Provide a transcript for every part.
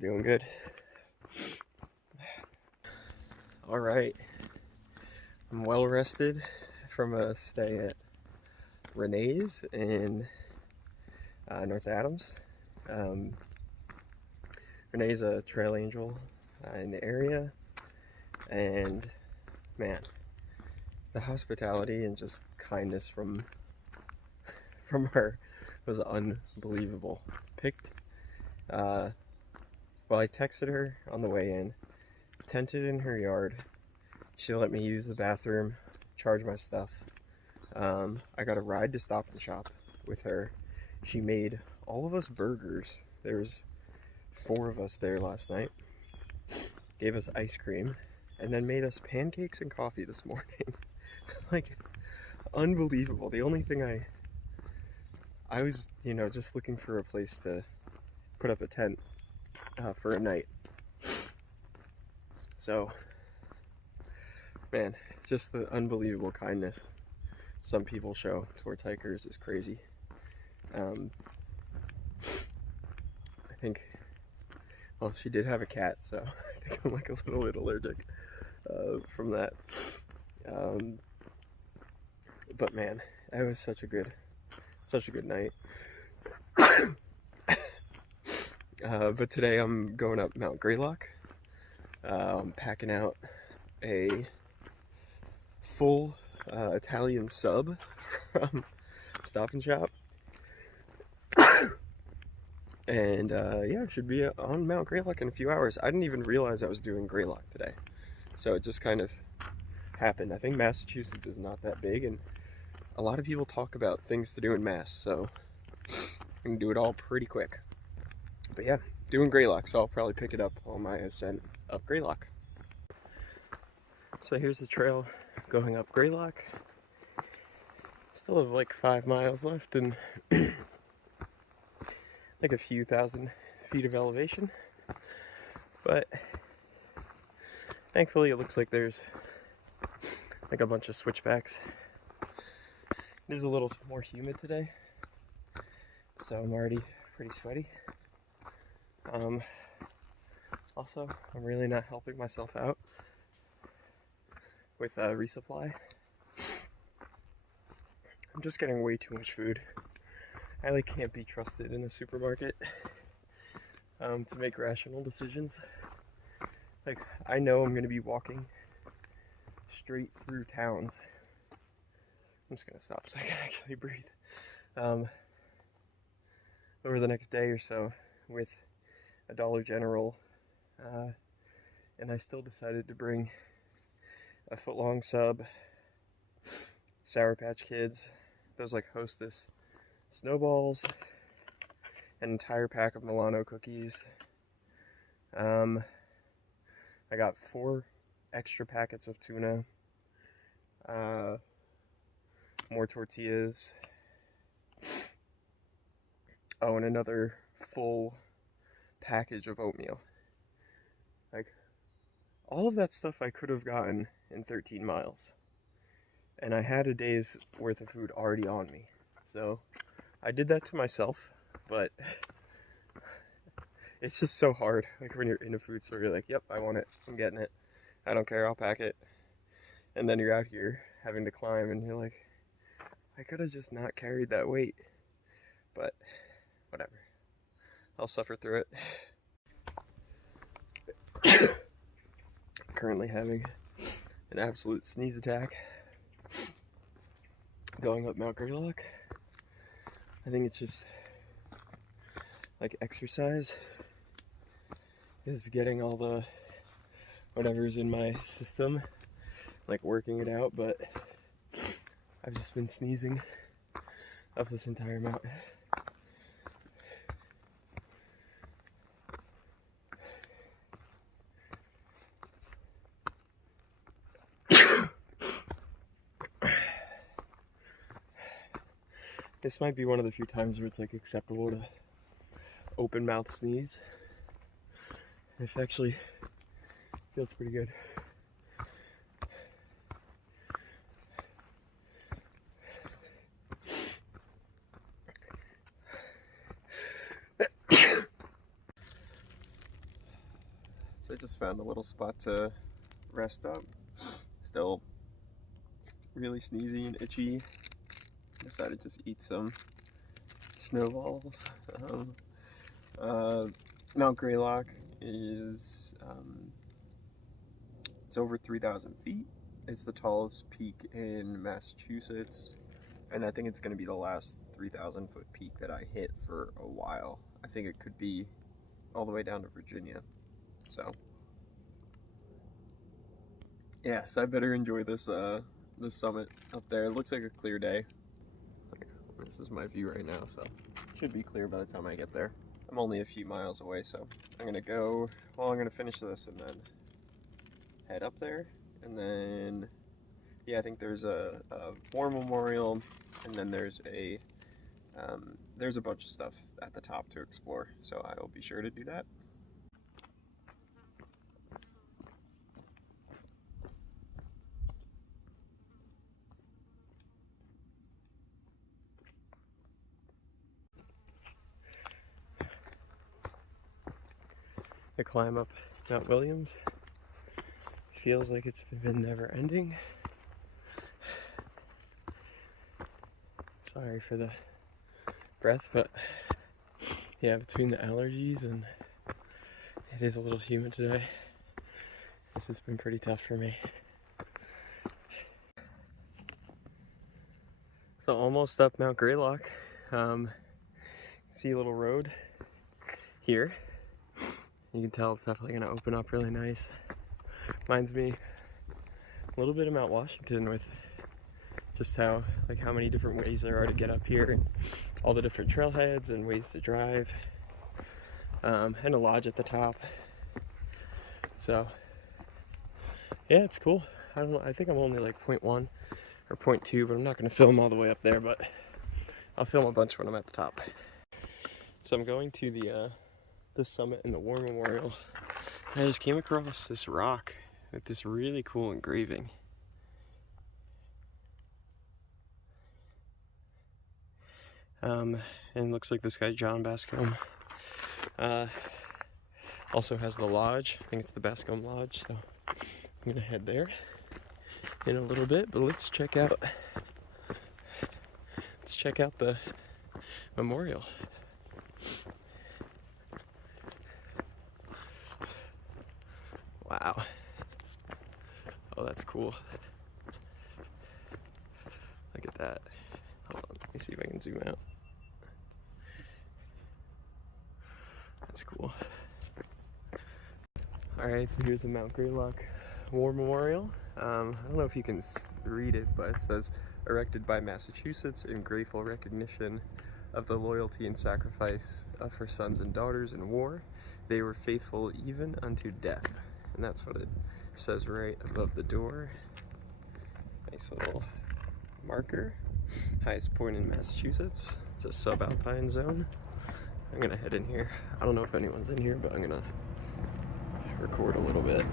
Doing good. All right. I'm well rested from a stay at Renee's in North Adams. Renee's a trail angel in the area, and man, the hospitality and just kindness from her was unbelievable. I texted her on the way in, tented in her yard. She let me use the bathroom, charge my stuff. I got a ride to Stop and Shop with her. She made all of us burgers. There was 4 of us there last night. Gave us ice cream, and then made us pancakes and coffee this morning. Like, unbelievable. The only thing I was, just looking for a place to put up a tent for a night. So, man, just the unbelievable kindness some people show towards hikers is crazy. I think, well, she did have a cat, so I think I'm like a little bit allergic from that. But man, it was such a good night. But today I'm going up Mt Greylock. I'm packing out a full Italian sub from Stop and Shop. And yeah, should be on Mt Greylock in a few hours. I didn't even realize I was doing Greylock today. So it just kind of happened. I think Massachusetts is not that big, and a lot of people talk about things to do in Mass, so I can do it all pretty quick. But yeah, doing Greylock, so I'll probably pick it up on my ascent up Greylock. So here's the trail going up Greylock. Still have like 5 miles left and like a few thousand feet of elevation. But thankfully it looks like there's like a bunch of switchbacks. It is a little more humid today, so I'm already pretty sweaty. Also, I'm really not helping myself out with resupply. I'm just getting way too much food. I like can't be trusted in a supermarket to make rational decisions. Like, I know I'm gonna be walking straight through towns. I'm just gonna stop so I can actually breathe. Over the next day or so with a Dollar General, and I still decided to bring a foot-long sub, Sour Patch Kids, those like Hostess snowballs, an entire pack of Milano cookies. I got 4 extra packets of tuna, more tortillas, oh, and another full package of oatmeal. Like, all of that stuff I could have gotten in 13 miles. And I had a day's worth of food already on me. So I did that to myself, but it's just so hard. Like, when you're in a food store, you're like, yep, I want it, I'm getting it, I don't care, I'll pack it. And then you're out here having to climb and you're like, I could have just not carried that weight. But whatever, I'll suffer through it. Currently having an absolute sneeze attack going up Mt Greylock. I think it's just like exercise is getting all the whatever's in my system, like working it out, but I've just been sneezing up this entire mountain. This might be one of the few times where it's like acceptable to open mouth sneeze. It actually feels pretty good. found a little spot to rest up. Still really sneezy and itchy. Decided to just eat some snowballs. Mount Greylock is it's over 3,000 feet. It's the tallest peak in Massachusetts, and I think it's going to be the last 3,000 foot peak that I hit for a while. I think it could be all the way down to Virginia. So yes, I better enjoy this this summit up there. It looks like a clear day. This is my view right now, so it should be clear by the time I get there. I'm only a few miles away, so I'm gonna go, well, I'm gonna finish this and then head up there. And then, yeah, I think there's a war memorial, and then there's a bunch of stuff at the top to explore, so I will be sure to do that. The climb up Mount Williams feels like it's been never ending. Sorry for the breath, but yeah, between the allergies and it is a little humid today, this has been pretty tough for me. So almost up Mt Greylock. See a little road here. You can tell it's definitely going to open up really nice. Reminds me a little bit of Mount Washington with just how many different ways there are to get up here, and all the different trailheads and ways to drive, and a lodge at the top. So yeah, it's cool. I think I'm only like 0.1 or 0.2, but I'm not going to film all the way up there, but I'll film a bunch when I'm at the top. So I'm going to the summit in the War Memorial, and I just came across this rock with this really cool engraving. And it looks like this guy John Bascombe also has the lodge. I think it's the Bascombe Lodge, so I'm gonna head there in a little bit, but let's check out the memorial. Wow. Oh, that's cool. Look at that. Hold on, let me see if I can zoom out. That's cool. Alright, so here's the Mt Greylock War Memorial. I don't know if you can read it, but it says, erected by Massachusetts in grateful recognition of the loyalty and sacrifice of her sons and daughters in war. They were faithful even unto death. And that's what it says right above the door. Nice little marker. Highest point in Massachusetts. It's a subalpine zone. I'm gonna head in here. I don't know if anyone's in here, but I'm gonna record a little bit.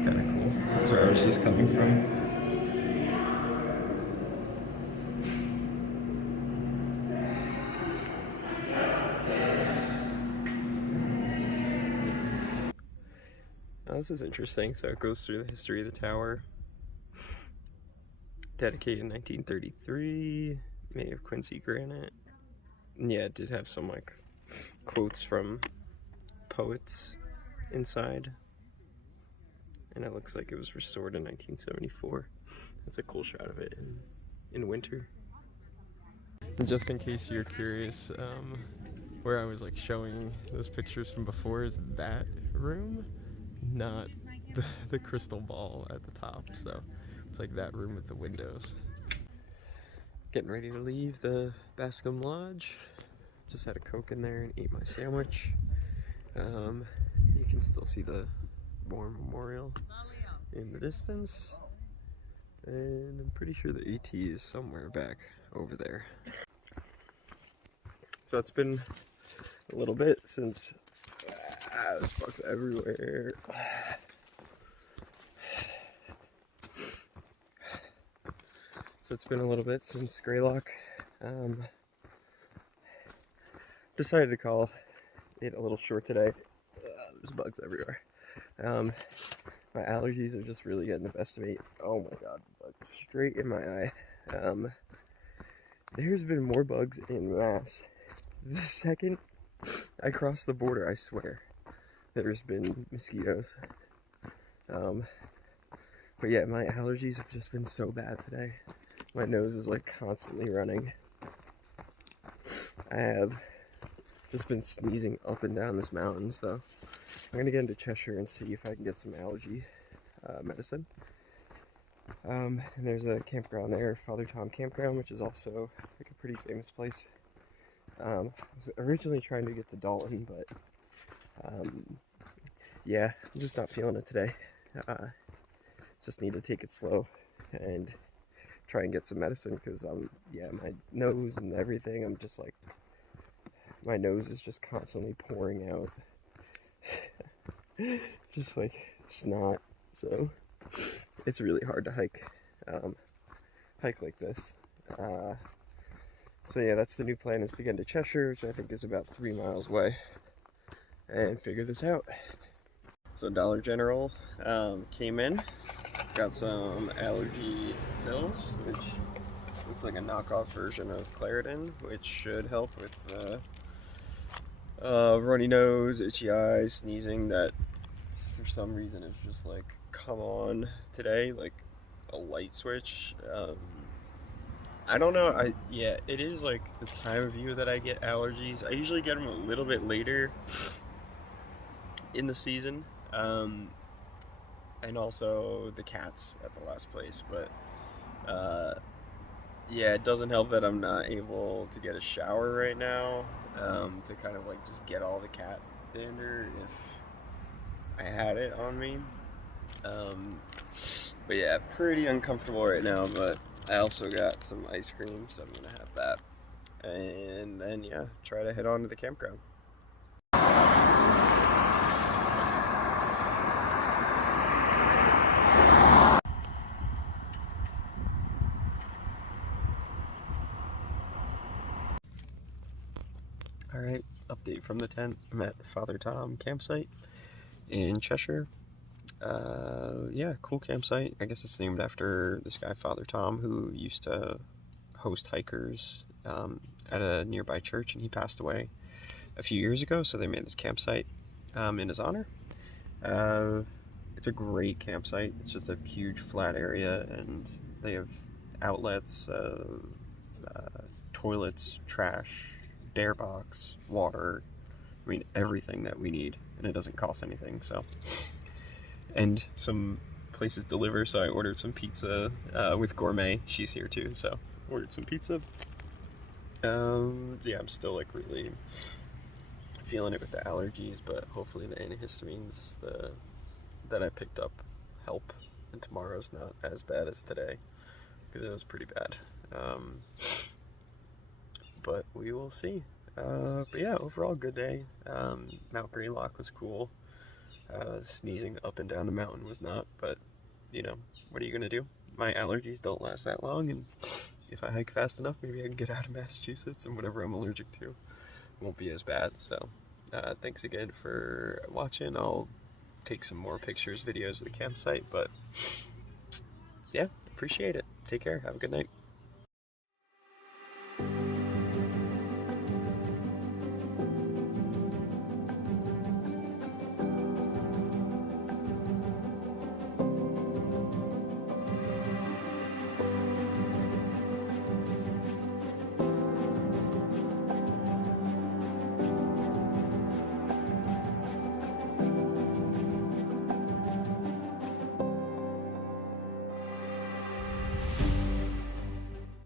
That's kind of cool. That's where she's coming from. Oh, this is interesting. So it goes through the history of the tower. Dedicated in 1933, made of Quincy granite. And yeah, it did have some like quotes from poets inside. And it looks like it was restored in 1974. That's a cool shot of it in winter. And just in case you're curious, where I was like showing those pictures from before is that room, not the crystal ball at the top. So it's like that room with the windows. Getting ready to leave the Bascom Lodge. Just had a Coke in there and ate my sandwich. You can still see the War Memorial in the distance. And I'm pretty sure the AT is somewhere back over there. So it's been a little bit since there's bugs everywhere. So it's been a little bit since Greylock. Decided to call it a little short today. There's bugs everywhere. My allergies are just really getting the best of me. Oh my god, bug straight in my eye. There's been more bugs in Mass. The second I crossed the border, I swear, there's been mosquitoes. But yeah, my allergies have just been so bad today. My nose is like constantly running. I have just been sneezing up and down this mountain, so I'm gonna get into Cheshire and see if I can get some allergy medicine. And there's a campground there, Father Tom Campground, which is also like a pretty famous place. I was originally trying to get to Dalton, but yeah, I'm just not feeling it today. Just need to take it slow and try and get some medicine, because yeah, my nose and everything, I'm just like, my nose is just constantly pouring out just like snot, so it's really hard to hike like this. So yeah, that's the new plan, is to get into Cheshire, which I think is about 3 miles away, and figure this out. So Dollar General came in, got some allergy pills, which looks like a knockoff version of Claritin, which should help with runny nose, itchy eyes, sneezing that for some reason is just like come on today, like a light switch. I don't know, yeah, it is like the time of year that I get allergies. I usually get them a little bit later in the season, and also the cats at the last place, but yeah, it doesn't help that I'm not able to get a shower right now, to kind of like just get all the cat dander if I had it on me. But yeah, pretty uncomfortable right now, but I also got some ice cream, so I'm gonna have that. And then yeah, try to head on to the campground. Alright, update from the tent. I'm at Father Tom campsite in Cheshire. Yeah, cool campsite. I guess it's named after this guy, Father Tom, who used to host hikers at a nearby church, and he passed away a few years ago, so they made this campsite in his honor. It's a great campsite. It's just a huge flat area, and they have outlets, toilets, trash, bear box, water, I mean everything that we need, and it doesn't cost anything. So, and some places deliver, so I ordered some pizza with Gourmet. She's here too, so ordered some pizza. Yeah, I'm still like really feeling it with the allergies, but hopefully the antihistamines that I picked up help, and tomorrow's not as bad as today, because it was pretty bad. But we will see. But yeah, overall good day. Mt Greylock was cool. Sneezing up and down the mountain was not, but you know, what are you gonna do? My allergies don't last that long, and if I hike fast enough, maybe I can get out of Massachusetts, and whatever I'm allergic to won't be as bad. So thanks again for watching. I'll take some more pictures, videos of the campsite, but yeah, appreciate it. Take care. Have a good night.